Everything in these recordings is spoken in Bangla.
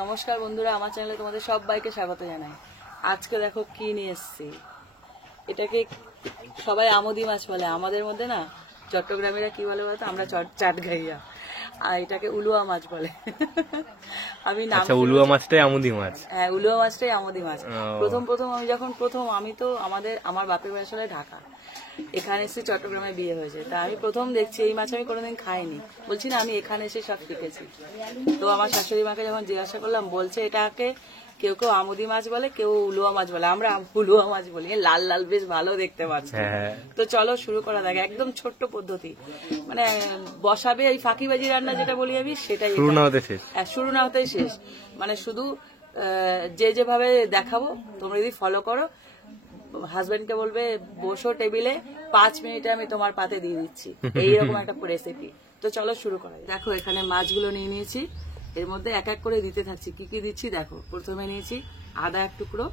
নমস্কার বন্ধুরা, আমার চ্যানেলে তোমাদের সবাইকে স্বাগত জানাই। আজকে দেখো কি নিয়ে এসেছি। এটাকে সবাই আমোদি মাছ বলে, আমাদের মধ্যে না চট্টগ্রামেরা কি বলে বলতো, আমরা চাটগাইয়া, আর এটাকে উলুয়া মাছ বলে। আমি নাম উলুয়া মাছটাই আমোদি মাছ। হ্যাঁ, উলুয়া মাছটাই আমোদি মাছ। প্রথম আমি তো আমার বাপের বাড়ি আসলে ঢাকা, এখানে এসে চট্টগ্রামে বিয়ে হয়েছে। তা আমি প্রথম দেখছি এই মাছ, আমি কোনোদিন খাইনি। বলছি না, আমি এখানে এসে সব শিখেছি। তো আমার শাশুড়ি মাকে যখন জিজ্ঞাসা করলাম, বলছে এটাকে কেউ কেউ আমুদি মাছ বলে, কেউ উলুয়া মাছ বলে, আমরা উলুয়া মাছ বলি। লাল লাল বেশ ভালো দেখতে পাচ্ছি। তো চলো শুরু করা যাক। একদম ছোট্ট পদ্ধতি, মানে বসাবে এই ফাঁকিবাজি রান্না যেটা বলি আমি, সেটাই শুরু না হতেই শেষ। মানে শুধু যে যেভাবে দেখাবো তোমরা যদি ফলো করো, হাজবেন্ডকে বলবে বসো টেবিলে, 5 মিনিটে আমি তোমার পাতে দিয়ে দিচ্ছি, এইরকম একটা রেসিপি। তো চলো শুরু করা। দেখো এখানে মাছগুলো নিয়ে নিয়েছি, এর মধ্যে এক এক করে দিতে থাকছি। কি কি দিচ্ছি দেখো। প্রথমে নিয়েছি আদা 1 টুকরো,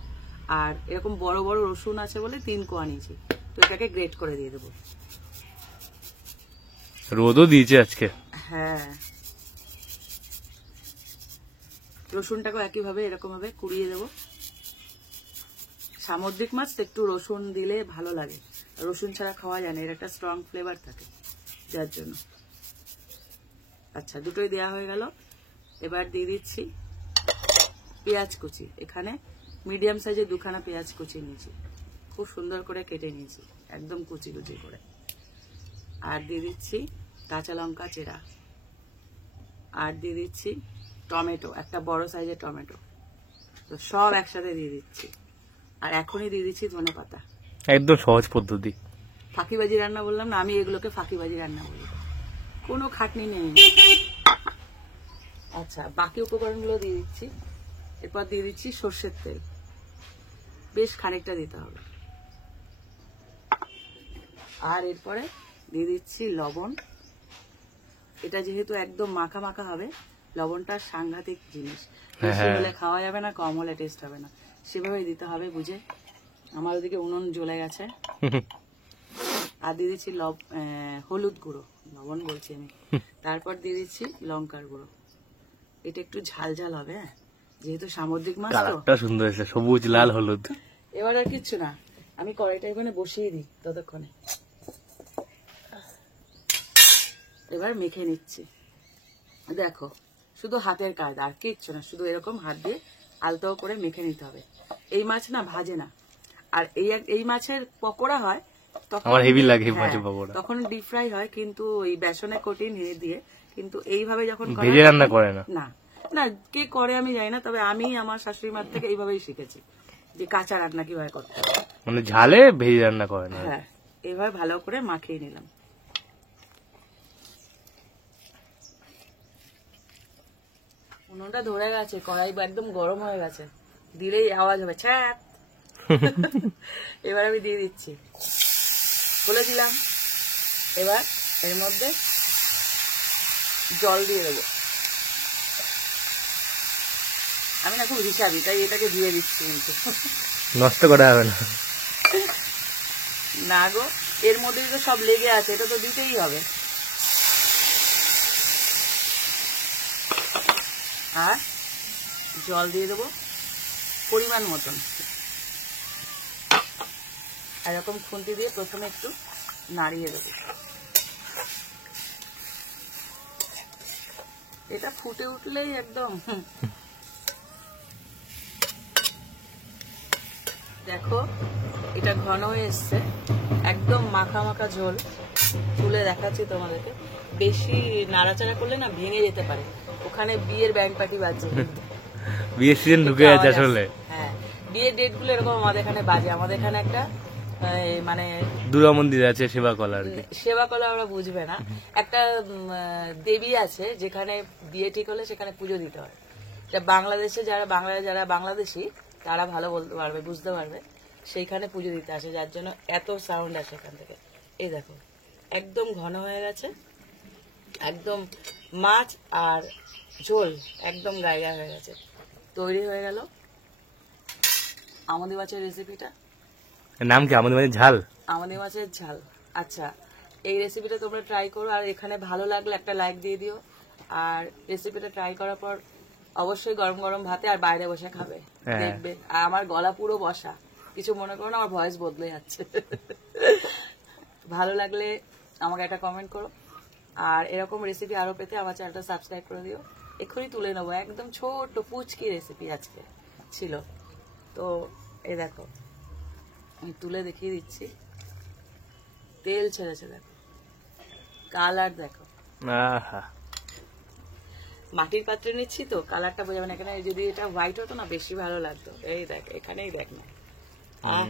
আর এরকম বড় বড় রসুন আছে বলে 3 কোয়া নিয়েছি। তো এটাকে গ্রেট করে দিয়ে দেবো। রোদও দিয়েছে আজকে। হ্যাঁ, রসুনটাকে একইভাবে এরকম ভাবে কুড়িয়ে দেবো। সামুদ্রিক মাছ তো একটু রসুন দিলে ভালো লাগে, রসুন ছাড়া খাওয়া যায় না, এর একটা স্ট্রং ফ্লেভার থাকে, যার জন্য। আচ্ছা, দুটোই দেওয়া হয়ে গেল। এবার দিয়ে দিচ্ছি পেঁয়াজ কুচি। এখানে মিডিয়াম সাইজের 2খানা পেঁয়াজ কুচি নিয়েছি, খুব সুন্দর করে কেটে নিয়েছি, একদম কুচি কুচি করে। আর দিয়ে দিচ্ছি কাঁচা লঙ্কা চেরা, আর দিয়ে দিচ্ছি টমেটো, একটা বড় সাইজের টমেটো। তো সব একসাথে দিয়ে দিচ্ছি। আর এখনই দিয়ে দিচ্ছি ধনেপাতা। একদম সহজ পদ্ধতি। ফাঁকিবাজি রান্না বললাম না, আমি এগুলোকে ফাঁকিবাজি রান্না বলি, কোনো খাটনি নেই। আচ্ছা, বাকি উপকরণগুলো দিয়ে দিচ্ছি। এরপর দিয়ে দিচ্ছি সর্ষের তেল, বেশ খানিকটা দিতে হবে। আর এরপরে দিয়ে দিচ্ছি লবণ। এটা যেহেতু একদম মাখা মাখা হবে, লবণটা সাংঘাতিক জিনিস, বেশি হলে খাওয়া যাবে না, কম হলে টেস্ট হবে না, সেভাবেই দিতে হবে বুঝে। আমার ওদিকে উনুন জ্বলে গেছে। আর দিয়ে দিচ্ছি হলুদ গুঁড়ো, লবণ বলছি আমি। তারপর দিয়ে দিচ্ছি লঙ্কার গুঁড়ো। এটা একটু ঝাল ঝাল হবে, যেহেতু সামুদ্রিক মাছ তো। সুন্দর হয়েছে, সবুজ লাল হলুদ। এবার আর কিচ্ছু না, আমি কড়াইটা এখানে বসিয়ে দিই ততক্ষণে। এবার মেখে নিচ্ছি। দেখো, শুধু হাতের কাজ, আর কিচ্ছু না, শুধু এরকম হাত দিয়ে আলতো করে মেখে নিতে হবে। এই মাছ না ভাজে না, আর এই মাছের পকোড়া হয় আমার হেভি লাগে মাছের পকোড়া, তখন ডিপ ফ্রাই হয়, কিন্তু এই বেসনে কোটি নিয়ে দিয়ে। কিন্তু এইভাবে যখন ভেজে রান্না করে না, না না কে করে আমি জানি না, তবে আমি আমার শাশুড়ি মার থেকে এইভাবেই শিখেছি যে কাঁচা রান্না কিভাবে করতে হবে, মানে ঝালে ভেজে রান্না করে না। হ্যাঁ, এইভাবে ভালো করে মাখিয়ে নিলাম। উনুনটা ধরে গেছে, কড়াই একদম গরম হয়ে গেছে, দিলেই আওয়াজ হবে ছ্যাপ। এবার আমি দিয়ে দিচ্ছি, বলেছিলাম। এবার এর মধ্যে জল দিয়ে দেবো। আমি না খুব হিসাবি, তাই এটাকে দিয়ে দিচ্ছি, কিন্তু নষ্ট করা হবে না। না গো, এর মধ্যে তো সব লেগে আছে, এটা তো দিতেই হবে। আর জল দিয়ে দেবো পরিমাণ মতন। এরকম খুন্তি দিয়ে প্রথমে একটু নাড়িয়ে দেবো। এটা ফুটে উঠলেই একদম দেখো, এটা ঘন হয়ে এসছে, একদম মাখা মাখা ঝোল। তুলে দেখাচ্ছি তোমাদেরকে। বেশি নাড়াচাড়া করলে না ভেঙে যেতে পারে, ওখানে বিয়ের ব্যান্ড পার্টি বাজছে। বিয়ের সিজন ঢুকে গেছে আসলে। হ্যাঁ, বিয়ের ডেট গুলো এরকম আমাদের এখানে বাজে। আমাদের এখানে একটা মানে দুর্গা মন্দির আছে, সেবা কলা, আর কি সেবা কলা ওরা বুঝবে না। একটা দেবী আছে, যেখানে বিয়ে ঠিক হলে সেখানে পুজো দিতে হয়। বাংলাদেশে যারা বাংলাদেশি তারা ভালো বলতে পারবে, বুঝতে পারবে। সেইখানে পুজো দিতে আসে, যার জন্য এত সাউন্ড আসে এখান থেকে। এই দেখো, একদম ঘন হয়ে গেছে, একদম মাছ আর ঝোল একদম গায়ে হয়ে গেছে। তৈরি হয়ে গেল আমুদি মাছের রেসিপিটা। নাম কি? আমুদি মাছের ঝাল। আমুদি মাছের ঝাল। আচ্ছা, এই রেসিপিটা তোমরা ট্রাই করো, আর এখানে ভালো লাগলে একটা লাইক দিয়ে দিও। আর রেসিপিটা ট্রাই করার পর অবশ্যই গরম গরম ভাতে আর বাইরে বসে খাবে, হ্যাঁ। দেখবে। আর আমার গলা পুরো বসা, কিছু মনে করো না, আমার ভয়েস বদলে যাচ্ছে। ভালো লাগলে আমাকে একটা কমেন্ট করো, আর এরকম রেসিপি আরো পেতে আমার চ্যানেলটা সাবস্ক্রাইব করে দিও। এক্ষুনি তুলে নেবো, একদম ছোট পুচকি রেসিপি আজকে ছিল। তো এই দেখো, আমি তুলে দেখিয়ে দিচ্ছি। তেল ছেড়েছে দেখো, কালার দেখো। আহা, মাটির পাত্রে নিচ্ছি তো কালারটা বোঝা যাবে না, এখানে যদি এটা হোয়াইট হতো না বেশি ভালো লাগতো। এই দেখ, এখানেই দেখ না, আহ,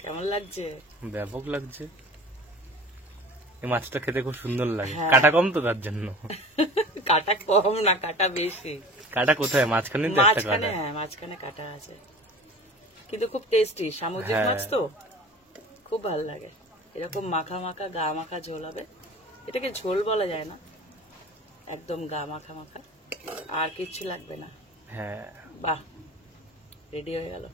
কেমন লাগছে। ব্যাপক লাগছে। এই মাছটা খেতে খুব সুন্দর লাগে, হ্যাঁ। কাটা কম তো তার জন্য। কাটা কম না, কাটা বেশি। কাটা কোথায়? মাঝখানে তো একটা মাঝখানে, কাটা। হ্যাঁ মাঝখানে কাটা আছে, কিন্তু খুব টেস্টি। সামুদ্রিক হ্যাঁ। মাছ তো খুব ভালো লাগে। এরকম মাখা মাখা গা মাখা ঝোল হবে। এটাকে ঝোল বলা যায় না, একদম গা মাখা মাখা, আর কিচ্ছু লাগবে না। হ্যাঁ, বাহ, রেডি হয়ে গেল।